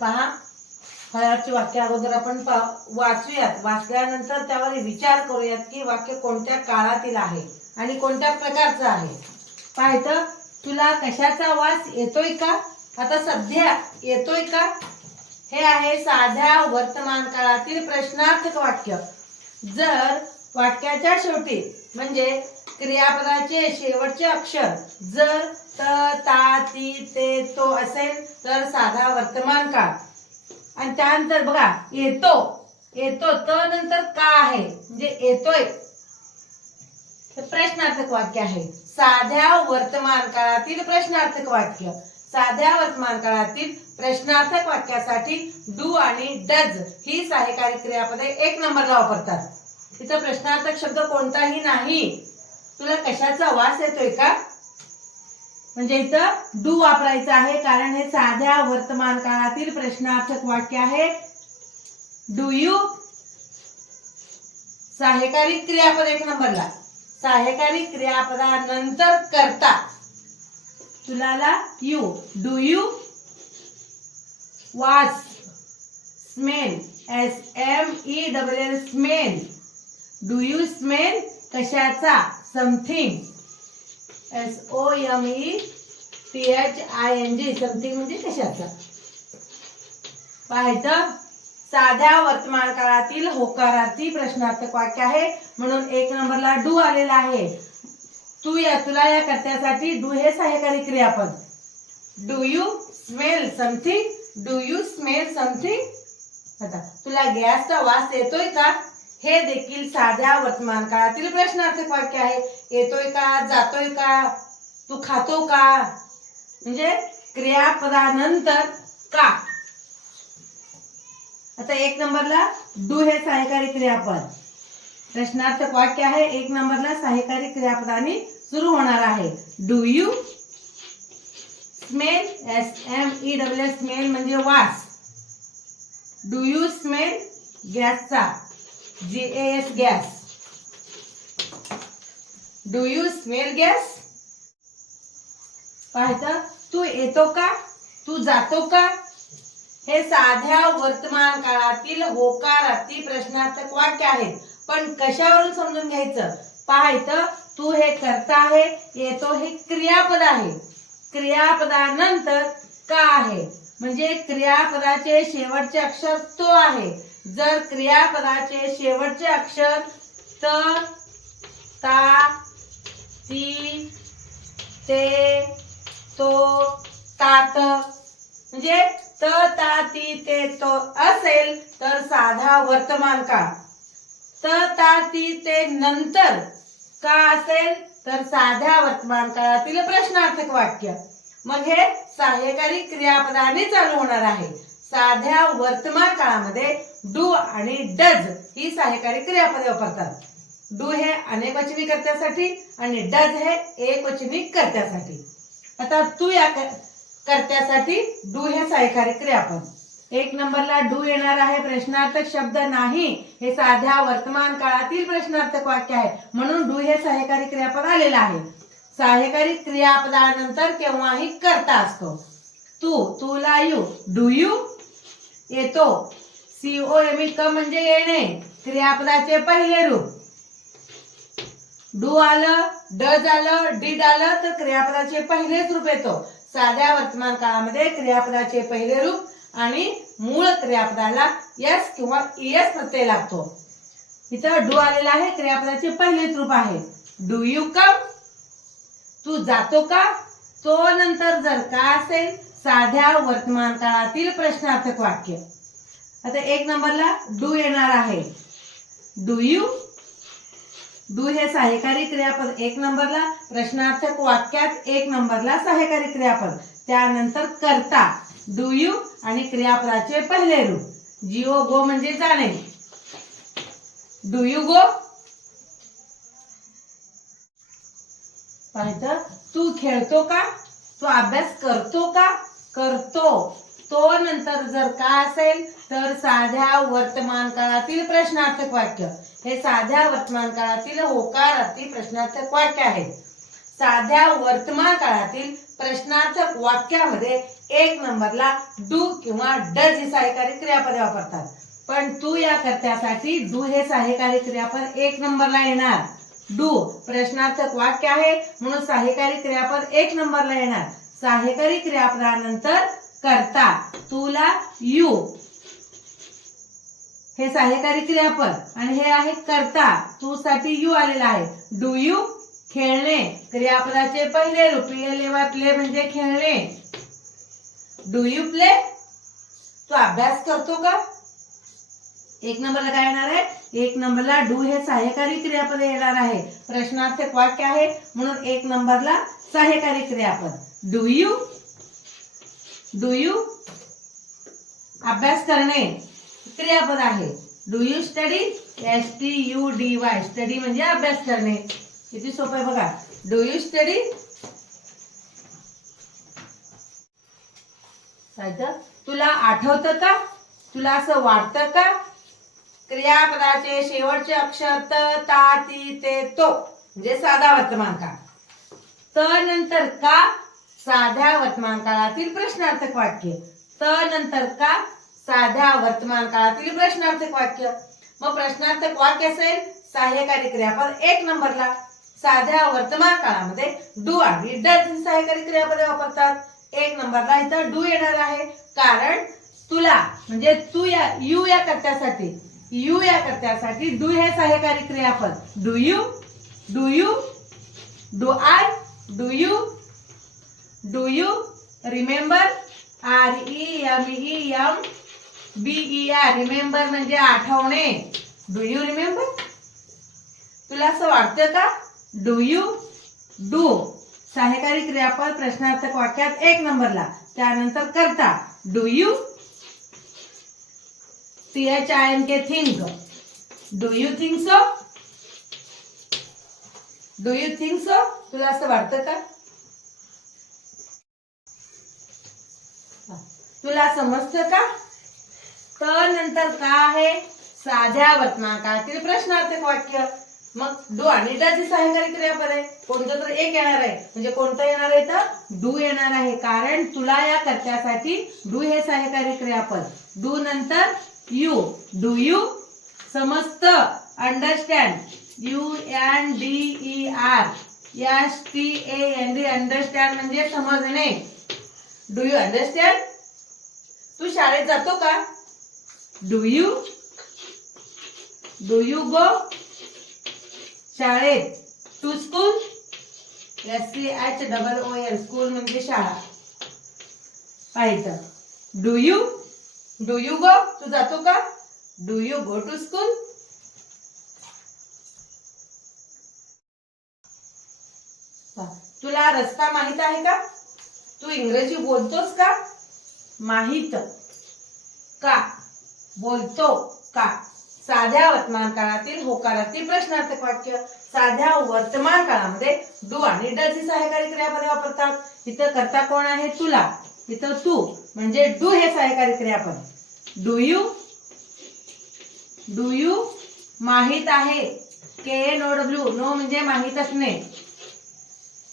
पहा. फळाची वाक्य अगोदर आपण वाचूयात. वाचल्यानंतर त्यावर विचार करूयात की वाक्य कोणत्या काळातील आहे आणि कोणत्या प्रकारचं आहे. पाहत तुला कशाचा वास येतोय का? आता सध्या येतोय का? हे आहे साध्या वर्तमान काळातील प्रश्नार्थक वाक्य. जर वाक्याच्या शेवटी म्हणजे क्रियापदाचे शेवटचे अक्षर जर त ता ती ते तो असेल तर साधा वर्तमान काळ. आणि त्यानंतर बघा येतो. येतो त नंतर का आहे? म्हणजे येतोय. प्रश्नार्थक वाक्य आहे. साध्या वर्तमान काळातील प्रश्नार्थक वाक्य. साध्या वर्तमान काळातील प्रश्नार्थक वाक्यासाठी डू आणि डज ही सहाय्यकारी क्रियापदे एक नंबरला वापरतात. इथं प्रश्नार्थक शब्द कोणताही नाही. तुला कशाचा वास येतोय का? म्हणजे इथं डू वापरायचं आहे कारण हे साध्या वर्तमान काळातील प्रश्नार्थक वाक्य आहे. Do you? सहाय्यकारी क्रियापद एक नंबरला. सहाय्यकारी क्रियापदानंतर करता. तुलाला यू डू यू? वास. Smell S M E double L smell do you smell कशाचा? Something S O M E T H I N G something म्हणजे कशाचं? पाहायचं साध्या वर्तमान काळातील होकारार्थी प्रश्नार्थक वाक्य आहे. म्हणून एक नंबरला डू आलेला आहे. तू या तुला या कर्त्यासाठी डू हे सहाय्यकारी क्रियापद. Do you smell something do you smell something आता तुला गॅसचा वास येतोय का? हे देखील साध्या वर्तमान काळातील प्रश्नार्थक वाक्य आहे. येतोय का? जातोय का? तू खातो का? म्हणजे क्रियापदानंतर का? आता एक नंबरला डू हे सहाय्यकारी क्रियापद. प्रश्नार्थक वाक्य आहे. एक नंबरला सहाय्यकारी क्रियापदाने सुरू होणार आहे. Do you smell? S M E W smell म्हणजे वास. डू यू स्मेल गॅसचा? G S gas do you smell gas पाहतं तू येतो का? तू जातो का? हे साध्या वर्तमान काळातील होकारातील प्रश्नार्थक वाक्य आहेत. पण कशावरून समजून घ्यायचं? पाहायचं तू हे करता आहे येतो हे क्रियापद आहे. क्रियापदानंतर का आहे? म्हणजे क्रियापदाचे शेवटचे अक्षर तो आहे. जर क्रियापदाचे शेवटचे अक्षर त ता ती ते तो तात म्हणजे त ता ती ते तो असेल तर साधा वर्तमान काळ. त ता ती ते नंतर का असेल तर साध्या वर्तमान काळातील प्रश्नार्थक वाक्य. मग हे सहाय्यकारी क्रियापदाने चालू होणार आहे. साध्या वर्तमान काळामध्ये डू आणि डज ही सहाय्यकारी क्रियापदे वापरतात. डू हे अनेकवचनी कर्त्यासाठी आणि डज हे एकवचनी कर्त्यासाठी. आता तू या कर्त्यासाठी डू हे सहाय्यकारी क्रियापद. एक नंबरला डू येणार आहे प्रश्नार्थक शब्द नाही हे साध्या वर्तमान काळातील प्रश्नार्थक वाक्य आहे. म्हणून डू हे सहाय्यकारी क्रियापद आलेलं आहे. सहाय्यकारी क्रियापदानंतर केव्हाही करता असतो. तू तुला यू डू यू येतो. सीओ एम क म्हणजे येणे. क्रियापदाचे पहिले रूप. डू आलं डज आलं डीड आलं तर क्रियापदाचे पहिलेच रूप येतो. साध्या वर्तमान काळामध्ये क्रियापदाचे पहिले रूप आणि मूळ क्रियापदाला यस किंवा इएस प्रत्यय लागतो. इथं डू आलेला आहे क्रियापदाचे पहिलेच रूप आहे. Do you come? तू जातो का? तो नंतर जर का असेल साध्या वर्तमान काळातील प्रश्नार्थक वाक्य. आता एक नंबरला डू येणार आहे. Do you? डू हे सहाय्यकारी क्रियापद. एक नंबरला प्रश्नार्थक वाक्यात एक नंबरला सहाय्यकारी क्रियापद. त्यानंतर करता. Do you? आणि क्रियापदाचे पहिले रूप. जिओ गो म्हणजे जाणे. Do you go? पाहिजे तू खेळतो का? तू अभ्यास करतो का? करतो. तो नंतर जर का असेल तर साध्या वर्तमान काळातील प्रश्नार्थक वाक्य. हे साध्या वर्तमान काळातील होकारातील प्रश्नार्थक वाक्य आहेत साध्या वर्तमान काळातील प्रश्नार्थक वाक्यामध्ये एक नंबरला डू किंवा डज ही सहाय्यकारी क्रियापदे वापरतात. पण तू या कर्त्यासाठी डू हे सहाय्यकारी क्रियापद एक नंबरला येणार. डू प्रश्नार्थक वाक्य आहे म्हणून सहाय्यकारी क्रियापद एक नंबरला येणार. सहाय्यकारी क्रियापदानंतर करता तुला यू. हे सहाय्यकारी क्रियापद आणि हे आहे करता तू साठी यू आलेला आहे. Do you? खेळणे. क्रियापदाचे पहिले रूप प्ले म्हणजे खेळणे. Do you play? तू अभ्यास करतो का? एक नंबरला काय येणार आहे? एक नंबरला डू हे सहाय्यकारी क्रियापद येणार आहे. प्रश्नार्थक वाक्य आहे. म्हणून एक नंबरला सहाय्यकारी क्रियापद डू यू डू यू अभ्यास करणे. क्रियापद आहे. Do you study S T U D Y study म्हणजे अभ्यास करणे. किती सोपं आहे बघा. डू यू स्टडी तुला आठवतं का? तुला असं वाटतं का? क्रियापदाचे शेवटचे अक्षर त ता ती ते तो. म्हणजे साधा वर्तमान का त नंतर का? साध्या वर्तमान काळातील प्रश्नार्थक वाक्य. त नंतर का? साध्या वर्तमान काळातील प्रश्नार्थक वाक्य. मग प्रश्नार्थक वाक्य असेल सहाय्यकारी क्रियापद एक नंबरला. साध्या वर्तमान काळामध्ये डू आणि डज सहाय्यकारी क्रियापदे वापरतात. एक नंबरला इथं डू येणार आहे. कारण तुला म्हणजे तू या यू या कर्त्यासाठी यू या कर्त्यासाठी डू हे सहाय्यकारी क्रियापद. Do you do you do I do you do you remember R E M E M B E R remember म्हणजे आठवणे. डू यू रिमेंबर तुला असं वाटतं का? डू यू डू सहाय्यकारी क्रियापद प्रश्नार्थक वाक्यात एक नंबरला. त्यानंतर करता. Do you T H I N K think do you think so do you think so तुला असं वाटतं का? तुला समजतं का? तर नंतर का आहे? साध्या वर्तमानकाळातील प्रश्नार्थक वाक्य. मग डू आणि डची सहाय्यकारी क्रियापद आहे. कोणतं तर एक येणार आहे. म्हणजे कोणतं येणार आहे तर डू येणार आहे. कारण तुला या कर्त्यासाठी डू हे सहाय्यकारी क्रियापद. डू नंतर यू. डू यू समस्त understand U N D E R. S T A N D. Understand म्हणजे समजणे. डू यू अंडरस्टँड तू शाळेत जातो का? Do you do you go शाळेत. To school S C H double O L school म्हणजे शाळा. पाहिजे do you do you go तू जातो का? Do you go to school तुला रस्ता माहीत आहे का? तू इंग्रजी बोलतोस का? माहीत का? बोलतो का? साध्या वर्तमान काळातील होकारातील प्रश्नार्थक वाक्य साध्या वर्तमान काळामध्ये डू आणि डज ही सहाय्यकारी क्रियापदे वापरतात. इथं करता कोण आहे? तुला. इथं तू. म्हणजे डू हे सहाय्यकारी क्रियापद. Do you? Do you? माहीत आहे. K N O W. Know म्हणजे माहीत असणे.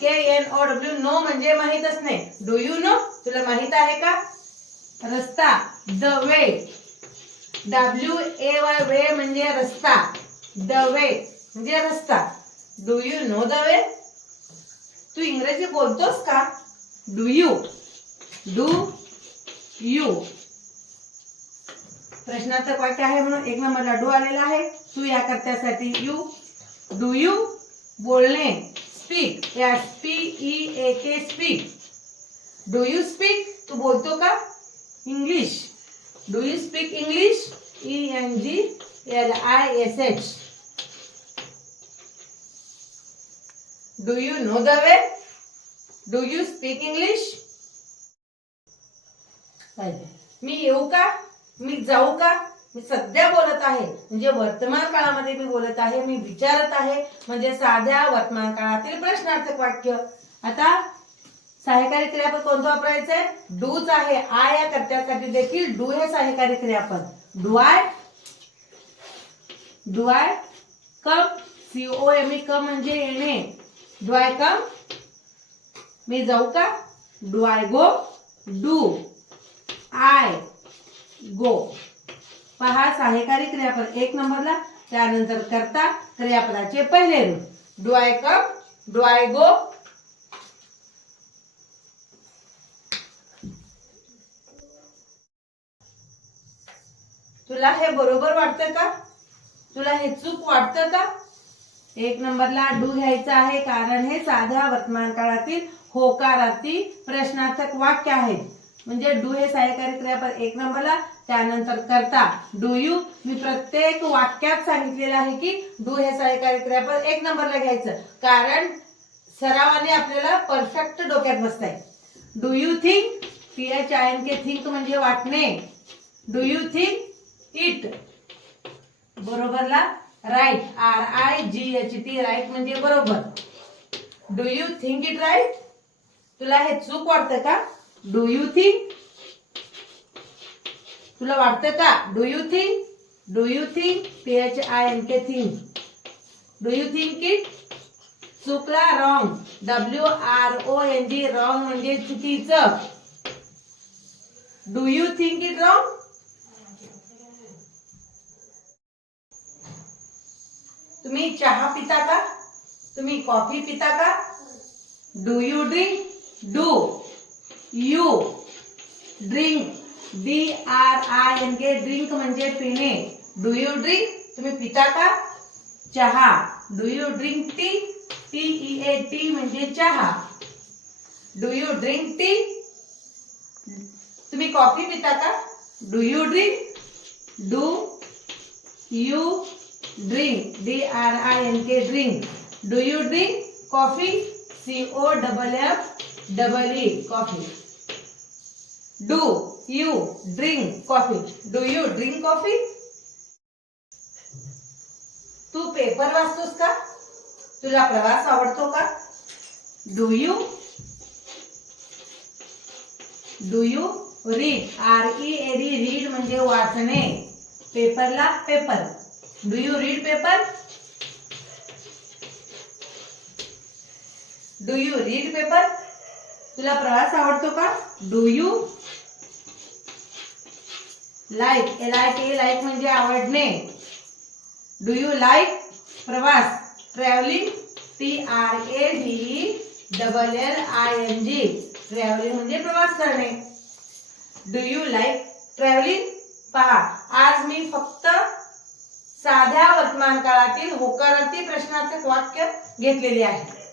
K N O W. Know म्हणजे माहीत असणे. Do you know? तुला माहीत आहे का? रस्ता the way W A Y way म्हणजे रस्ता. द वे म्हणजे रस्ता. Do you know the way तू इंग्रजी बोलतोस का? डू यू डू यू प्रश्नार्थक वाक्य आहे म्हणून एक नंबरला डू आलेला आहे. तू या कर्त्यासाठी यू डू यू बोलणे. स्पीक या S P E A K speak do you speak तू बोलतो का? English do you speak English E N G L I S H do you know the way do you speak English मी येऊ का? मी जाऊ का? मी सध्या बोलत आहे. म्हणजे वर्तमान काळामध्ये मी बोलत आहे मी विचारत आहे. म्हणजे साध्या वर्तमान काळातील प्रश्नार्थक वाक्य. आता सहाय्यकारी क्रियापद कोणतं वापरायचं आहे डूच आहे. आय या कर्त्यासाठी देखील डू हे सहाय्यकारी क्रियापद. Do I I? I? Come. C O M E come म्हणजे येणे. Do I I come? मी जाऊ का? Do I go. Do I go. पहा सहाय्यकारी क्रियापद. एक नंबरला. त्यानंतर करता क्रियापदाचे पहिले रूप. Do I come? Do I go? तुला हे बरोबर वाटतं का? तुला हे चूक वाटतं का? एक नंबरला डू घ्यायचा आहे कारण हे साध्या वर्तमान काळातील होकारातील प्रश्नार्थक वाक्य आहे. म्हणजे डू हे सहाय्यकारी क्रियापद एक नंबरला त्यानंतर करता. Do you? मी प्रत्येक वाक्यात सांगितलेलं आहे की डू हे सहाय्यकारी क्रियापद एक नंबरला घ्यायचं. कारण सरावाने आपल्याला परफेक्ट डोक्यात बसताय. Do you think? P H I N K think म्हणजे वाटणे. Do you think? It बरोबरला? Right R I G H T right म्हणजे बरोबर. Do you think it right तुला हे चूक वाटतं का? डू यू थिंक तुला वाटतं का? Do you think do you think P H I N K think do you think it चुकला wrong W R O N G wrong म्हणजे चुकीचं. Do you think it wrong तुम्ही चहा पिता का? तुम्ही कॉफ़ी पिता का? Do you drink do you drink D R I N K drink म्हणजे पिणे. डू यू ड्रिंक तुम्ही पिता का? चहा. Do you drink tea T E A T म्हणजे चहा. डू यू ड्रिंक टी तुम्ही कॉफ़ी पिता का? Do you drink do you drink D R I N K drink do you drink coffee C O double F double E coffee do you drink coffee do you drink coffee Tu paper वाचतोस का? तुला प्रवास आवडतो का? Do you do you read R E A D read म्हणजे वाचणे. पेपरला paper do you read paper do you read paper तुला प्रवास आवडतो का? Do you like L I K like म्हणजे आवडणे. डू यू लाईक प्रवास? Travelling T R A V double L I N G travelling म्हणजे प्रवास करणे. डू यू लाईक ट्रॅव्हलिंग पहा आज मी फक्त साध्या वर्तमान काळातील होकारार्थी प्रश्नार्थक वाक्य घेतलेले आहे.